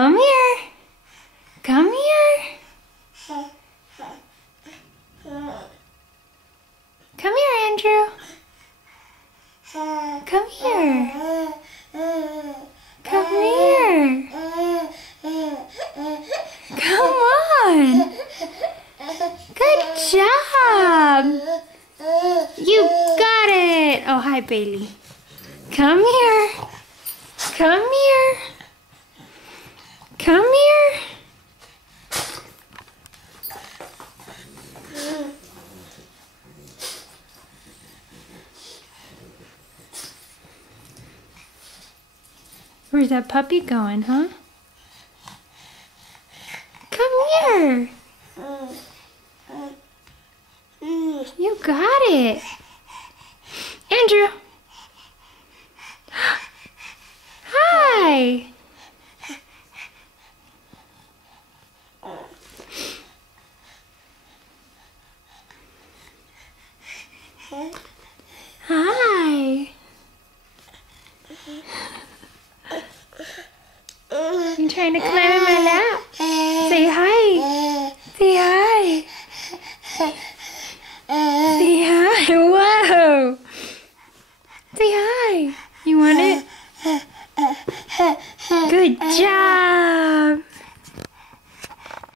Come here. Come here. Come here, Andrew. Come here. Come here. Come on. Good job. You got it. Oh, hi, Bailey. Come here. Come here. Come here. Where's that puppy going, huh? Come here. You got it. Andrew. Hi. Hi. You trying to climb in my lap? Say hi. Say hi. Say hi. Whoa. Say hi. You want it? Good job.